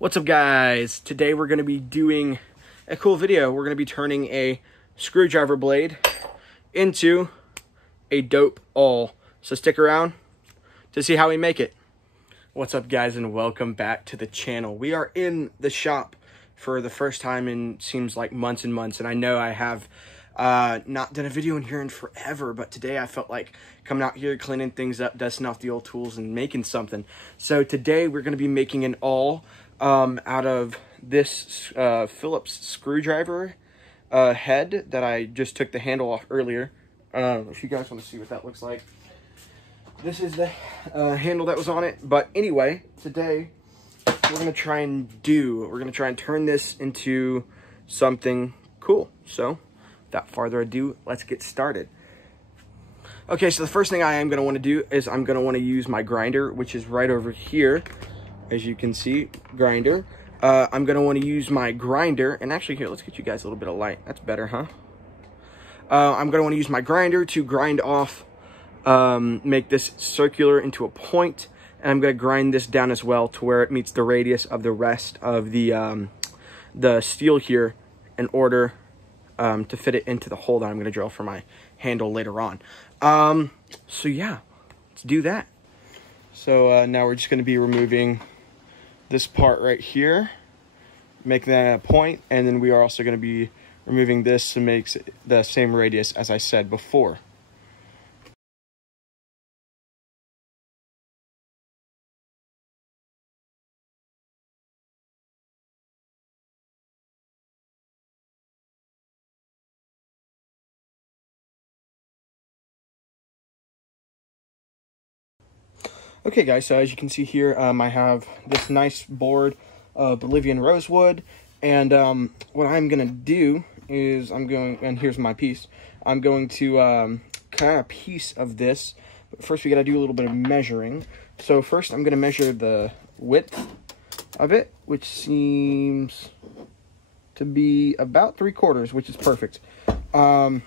What's up, guys? Today we're going to be doing a cool video. We're going to be turning a screwdriver blade into a dope awl. So stick around to see how we make it. What's up, guys, and welcome back to the channel. We are in the shop for the first time in seems like months and months, and I know I have not done a video in here in forever, but today I felt like coming out here, cleaning things up, dusting off the old tools, and making something. So today we're going to be making an awl out of this Phillips screwdriver head that I just took the handle off earlier. If you guys want to see what that looks like. This is the handle that was on it. But anyway, today we're going to try and turn this into something cool. So without further ado, let's get started. Okay, so the first thing I am going to want to do is I'm going to want to use my grinder, which is right over here. As you can see, grinder. I'm going to want to use my grinder. And actually, here, let's get you guys a little bit of light. That's better, huh? I'm going to want to use my grinder to grind off, make this circular into a point. And I'm going to grind this down as well to where it meets the radius of the rest of the steel here in order to fit it into the hole that I'm going to drill for my handle later on. So yeah, let's do that. So now we're just going to be removing this part right here, making that a point, and then we are also going to be removing this to make the same radius as I said before. Okay, guys, so as you can see here, I have this nice board of Bolivian rosewood, and what I'm going to do is and here's my piece, I'm going to cut out a piece of this, but first we got to do a little bit of measuring. So first I'm going to measure the width of it, which seems to be about 3/4, which is perfect. And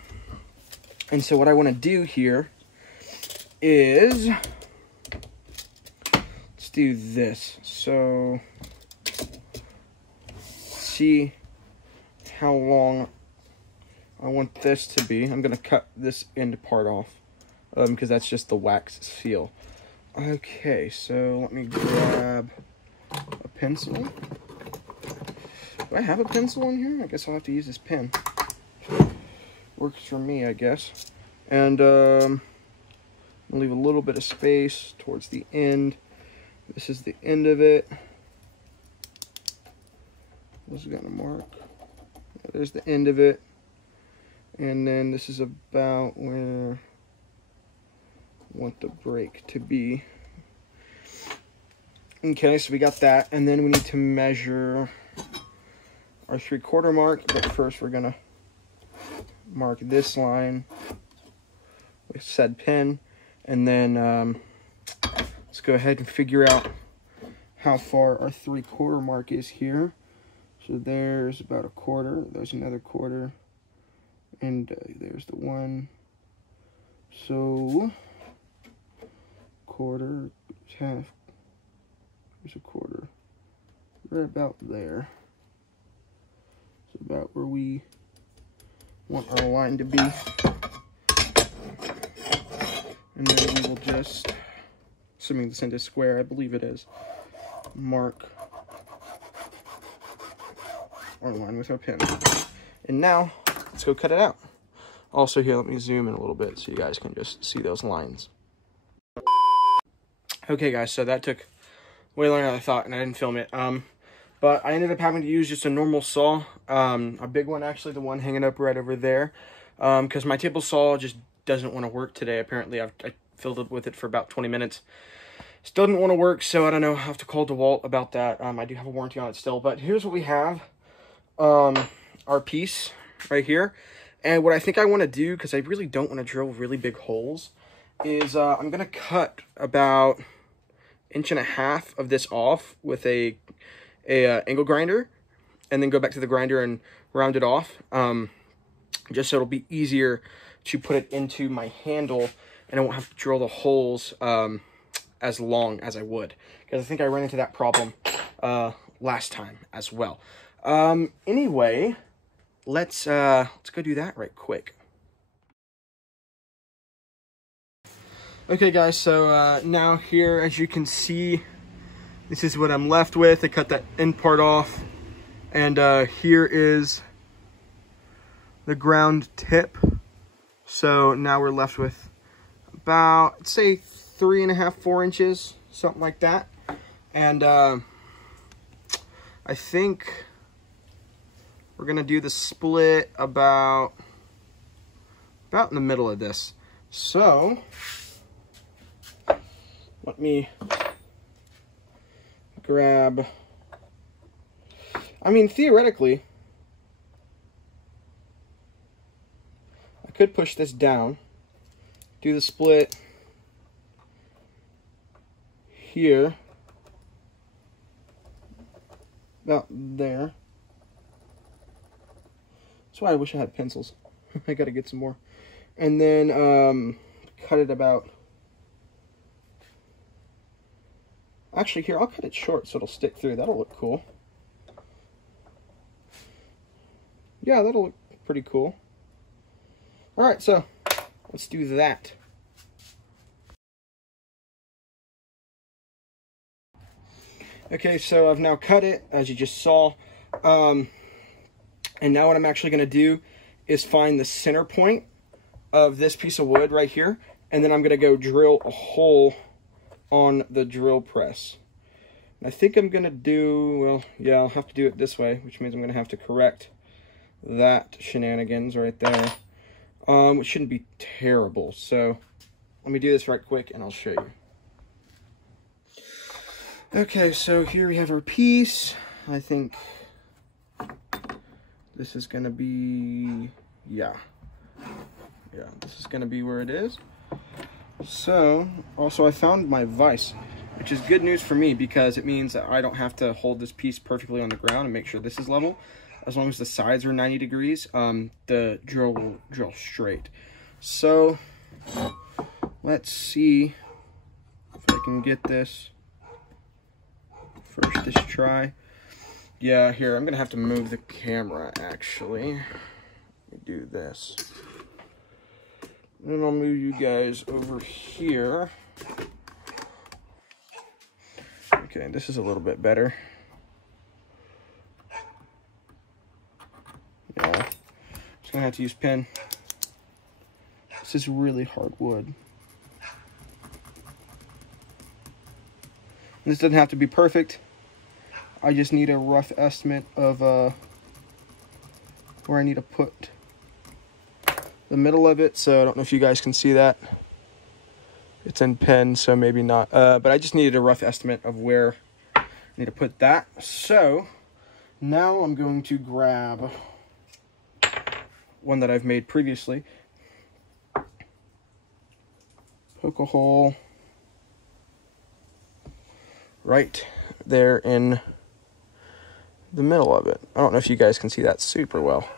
so what I want to do here is do this. So see how long I want this to be. I'm gonna cut this end part off because that's just the wax seal. Okay, so let me grab a pencil. Do I have a pencil in here? I guess I'll have to use this pen. Works for me, I guess. And I'll leave a little bit of space towards the end. This is the end of it. What's it gonna mark? There's the end of it. And then this is about where I want the break to be. Okay, so we got that. And then we need to measure our 3/4 mark. But first we're gonna mark this line with said pen. And then let's go ahead and figure out how far our 3/4 mark is here. So there's about 1/4. There's another 1/4. And there's the one. So 1/4, half. There's 1/4. Right about there. It's about where we want our line to be. And then we will just, assuming this end is square, I believe it is, mark our line with our pen. And now, let's go cut it out. Also here, let me zoom in a little bit so you guys can just see those lines. Okay, guys, so that took way longer than I thought, and I didn't film it. But I ended up having to use just a normal saw, a big one actually, the one hanging up right over there, because my table saw just doesn't want to work today. Apparently, I filled up with it for about 20 minutes. Still didn't want to work, so I don't know. I'll have to call DeWalt about that. I do have a warranty on it still, but here's what we have. Our piece right here. And what I think I want to do, because I really don't want to drill really big holes, is I'm going to cut about 1.5 inches of this off with a angle grinder, and then go back to the grinder and round it off, just so it'll be easier to put it into my handle, and I won't have to drill the holes as long as I would, because I think I ran into that problem last time as well. Anyway, let's go do that right quick. Okay guys, so now here, as you can see, this is what I'm left with. I cut that end part off, and here is the ground tip. So now we're left with about, let's say 3.5, 4 inches, something like that. And I think we're gonna do the split about in the middle of this. So let me grab, I mean, theoretically, I could push this down, do the split here, about there. That's why I wish I had pencils. I gotta get some more. And then cut it about, actually here, I'll cut it short so it'll stick through. That'll look cool. Yeah, that'll look pretty cool. All right, so let's do that. Okay, so I've now cut it, as you just saw. And now what I'm actually gonna do is find the center point of this piece of wood right here, and then I'm gonna go drill a hole on the drill press. And I think I'm gonna do, well, yeah, I'll have to do it this way, which means I'm gonna have to correct that shenanigans right there, which shouldn't be terrible. So let me do this right quick and I'll show you. Okay, so here we have our piece. I think this is gonna be, yeah, this is gonna be where it is. So, also I found my vise, which is good news for me because it means that I don't have to hold this piece perfectly on the ground and make sure this is level. As long as the sides are 90 degrees, the drill will drill straight. So, let's see if I can get this first this try. Yeah, here, I'm gonna have to move the camera actually. Let me do this. Then I'll move you guys over here. Okay, this is a little bit better. Yeah, just gonna have to use pen. This is really hard wood. And this doesn't have to be perfect. I just need a rough estimate of where I need to put the middle of it. So I don't know if you guys can see that. It's in pen, so maybe not. But I just needed a rough estimate of where I need to put that. So now I'm going to grab one that I've made previously. Poke a hole right there in the middle of it. I don't know if you guys can see that super well.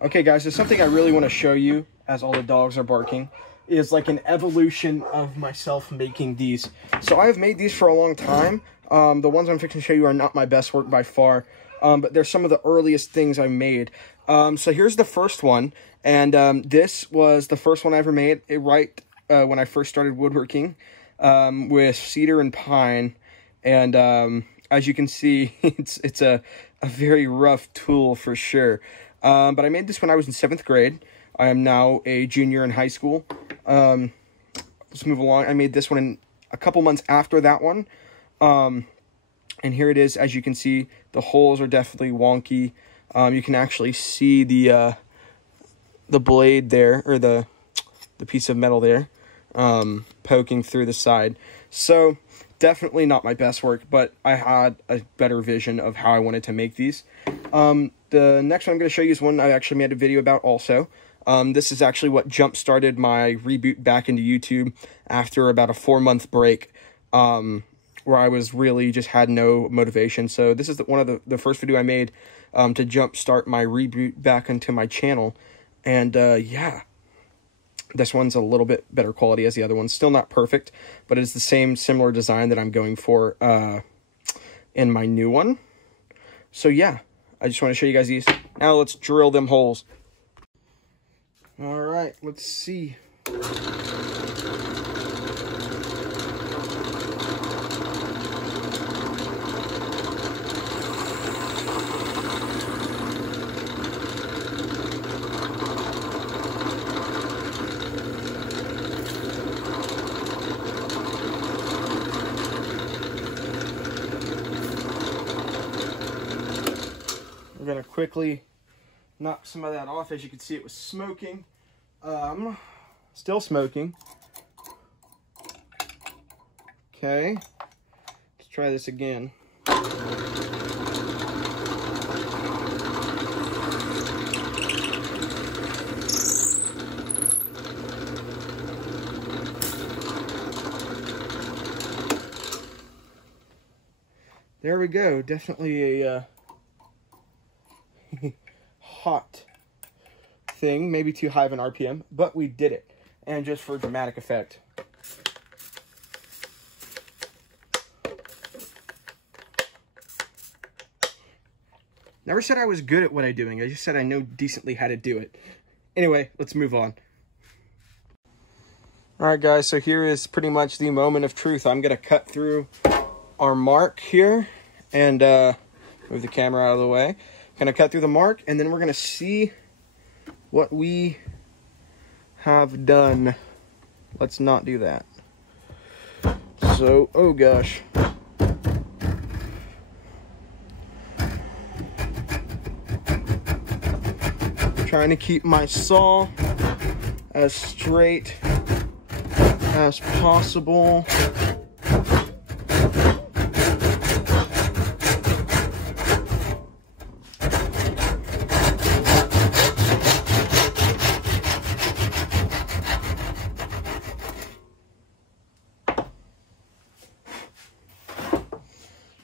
Okay guys, there's something I really want to show you as all the dogs are barking, is like an evolution of myself making these. So I have made these for a long time. The ones I'm fixing to show you are not my best work by far, but they're some of the earliest things I made. So here's the first one, and this was the first one I ever made, right when I first started woodworking, with cedar and pine. And as you can see, it's a very rough tool for sure. But I made this when I was in 7th grade. I am now a junior in high school. Let's move along. I made this one in a couple months after that one. And here it is. As you can see, the holes are definitely wonky. You can actually see the blade there, or the piece of metal there, poking through the side. So definitely not my best work, but I had a better vision of how I wanted to make these. The next one I'm going to show you is one I actually made a video about also. This is actually what jump-started my reboot back into YouTube after about a 4-month break, where I was really just had no motivation. So this is one of the first video I made to jump-start my reboot back into my channel. And yeah, This one's a little bit better quality as the other one. Still not perfect, but it's the same similar design that I'm going for in my new one. So yeah, I just want to show you guys these. Now let's drill them holes. All right, let's see. We're gonna quickly knock some of that off. As you can see, it was smoking. Still smoking. Okay, let's try this again. There we go. Definitely a hot thing, maybe too high of an RPM, but we did it. And just for dramatic effect. Never said I was good at what I'm doing. I just said I know decently how to do it. Anyway, let's move on. Alright guys, so here is pretty much the moment of truth. I'm going to cut through our mark here and move the camera out of the way. Gonna cut through the mark, and then we're gonna see what we have done. Let's not do that. So, oh gosh. Trying to keep my saw as straight as possible.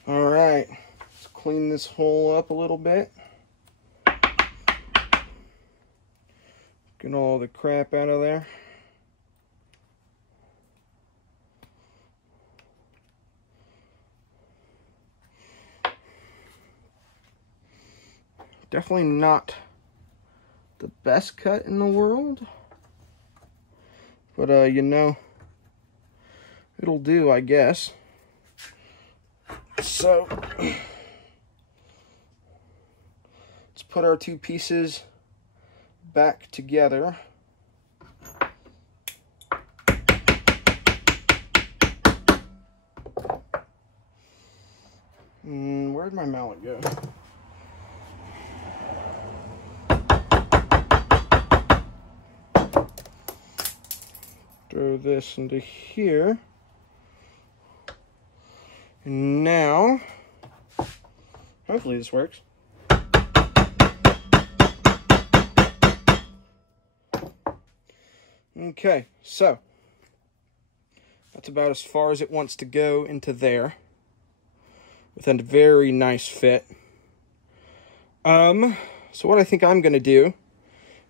Alright, let's clean this hole up a little bit. Get all the crap out of there. Definitely not the best cut in the world. But, you know, it'll do, I guess. So, let's put our two pieces back together. Where'd my mallet go? Throw this into here. And now, hopefully this works. Okay, so that's about as far as it wants to go into there with a very nice fit. So what I think I'm going to do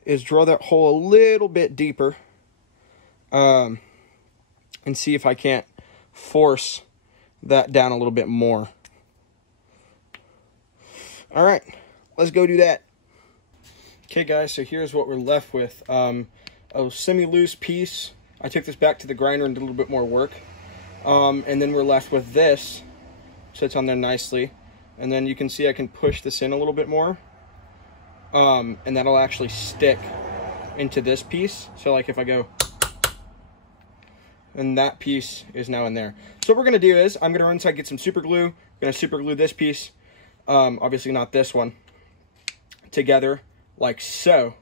is draw that hole a little bit deeper and see if I can't force that down a little bit more. All right, let's go do that. Okay guys, so here's what we're left with. A semi-loose piece. I took this back to the grinder and did a little bit more work. And then we're left with this. Sits on there nicely. And then you can see I can push this in a little bit more. And that'll actually stick into this piece. So like if I go, and that piece is now in there. So what we're going to do is, I'm going to run inside, get some super glue. I'm going to super glue this piece, obviously not this one, together like so.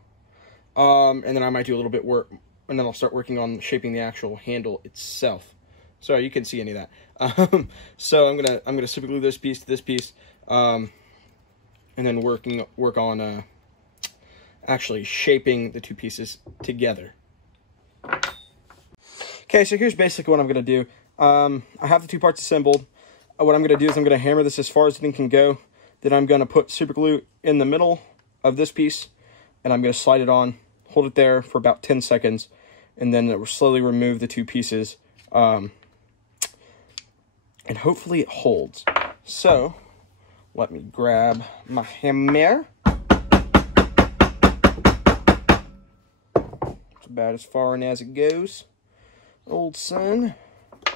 And then I might do a little bit work, and then I'll start working on shaping the actual handle itself. So you can see any of that. So I'm gonna super glue this piece to this piece, and then work on actually shaping the two pieces together. Okay, so here's basically what I'm gonna do. I have the two parts assembled. What I'm gonna do is I'm gonna hammer this as far as the thing can go. Then I'm gonna put super glue in the middle of this piece, and I'm gonna slide it on, hold it there for about 10 seconds, and then it will slowly remove the two pieces, and hopefully it holds. So let me grab my hammer. It's about as far in as it goes, old son.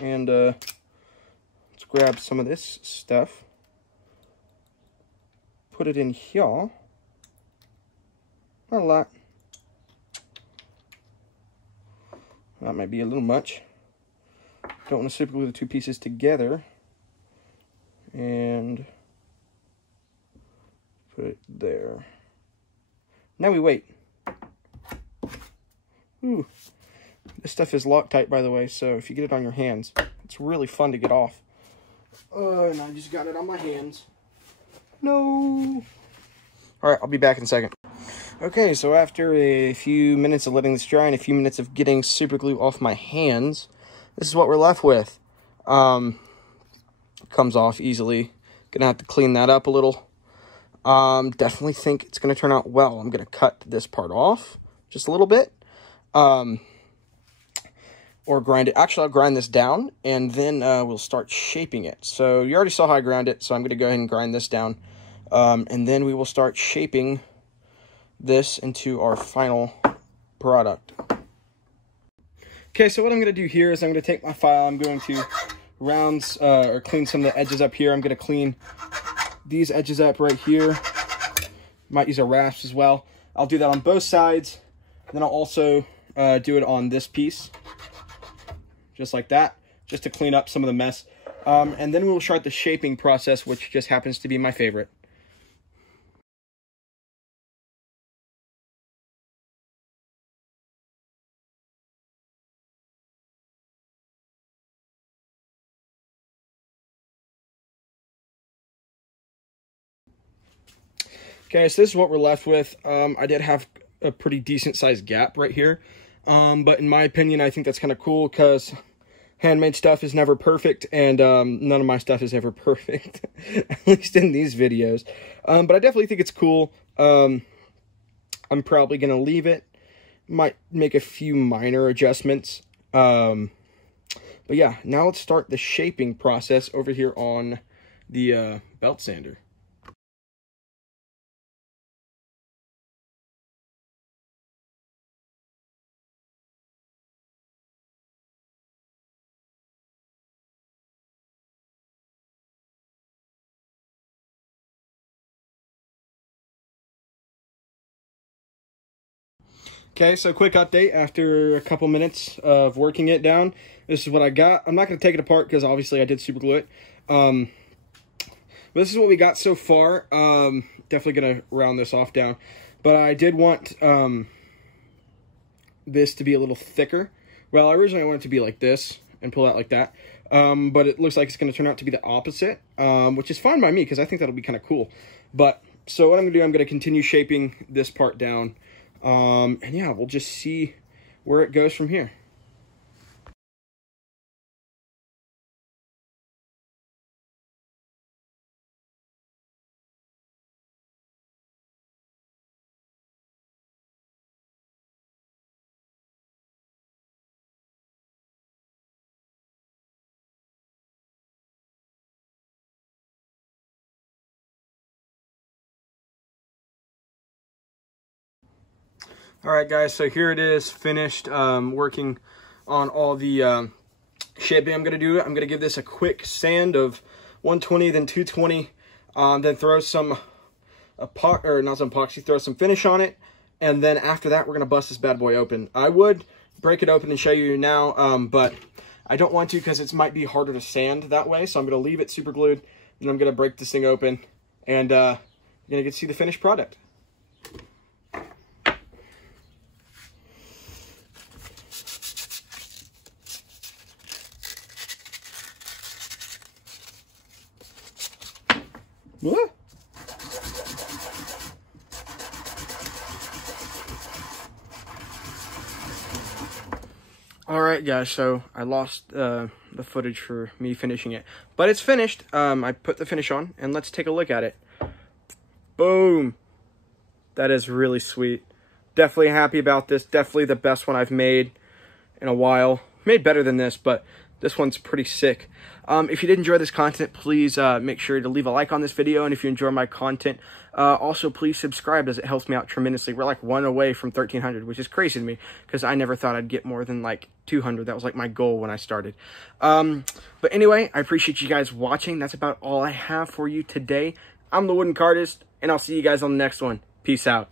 And let's grab some of this stuff, put it in here. Not a lot. That might be a little much. Don't want to super glue the two pieces together. And put it there. Now we wait. Ooh. This stuff is Loctite, by the way, so if you get it on your hands, it's really fun to get off. And I just got it on my hands. No. Alright, I'll be back in a second. Okay, so after a few minutes of letting this dry and a few minutes of getting super glue off my hands, this is what we're left with. Comes off easily. Gonna have to clean that up a little. Definitely think it's gonna turn out well. I'm gonna cut this part off just a little bit. Or grind it. Actually, I'll grind this down, and then we'll start shaping it. So you already saw how I ground it, so I'm gonna go ahead and grind this down. And then we will start shaping this into our final product. Okay, so what I'm going to do here is I'm going to take my file, I'm going to or clean some of the edges up here. I'm going to clean these edges up right here. Might use a rasp as well. I'll do that on both sides. Then I'll also do it on this piece, just like that, just to clean up some of the mess. And then we'll start the shaping process, which just happens to be my favorite. Okay, so this is what we're left with. I did have a pretty decent sized gap right here. But in my opinion, I think that's kind of cool because handmade stuff is never perfect, and none of my stuff is ever perfect, at least in these videos. But I definitely think it's cool. I'm probably going to leave it. Might make a few minor adjustments. But yeah, now let's start the shaping process over here on the belt sander. Okay, so quick update after a couple minutes of working it down. This is what I got. I'm not going to take it apart because obviously I did super glue it. But this is what we got so far. Definitely going to round this off down. But I did want this to be a little thicker. Well, originally I wanted it to be like this and pull out like that. But it looks like it's going to turn out to be the opposite, which is fine by me because I think that'll be kind of cool. But so what I'm going to do, I'm going to continue shaping this part down. And yeah, we'll just see where it goes from here. Alright guys, so here it is finished, working on all the shaping I'm going to do. I'm going to give this a quick sand of 120, then 220, then throw some epoxy, throw some finish on it, and then after that we're going to bust this bad boy open. I would break it open and show you now, but I don't want to because it might be harder to sand that way, so I'm going to leave it super glued, and I'm going to break this thing open, and you're going to get to see the finished product. What? Alright guys, so I lost the footage for me finishing it, but it's finished. I put the finish on, and let's take a look at it. Boom! That is really sweet. Definitely happy about this. Definitely the best one I've made. in a while. Made better than this, but this one's pretty sick. If you did enjoy this content, please make sure to leave a like on this video. And if you enjoy my content, also please subscribe, as it helps me out tremendously. We're like 1 away from 1,300, which is crazy to me because I never thought I'd get more than like 200. That was like my goal when I started. But anyway, I appreciate you guys watching. That's about all I have for you today. I'm the Wooden Cardist, and I'll see you guys on the next one. Peace out.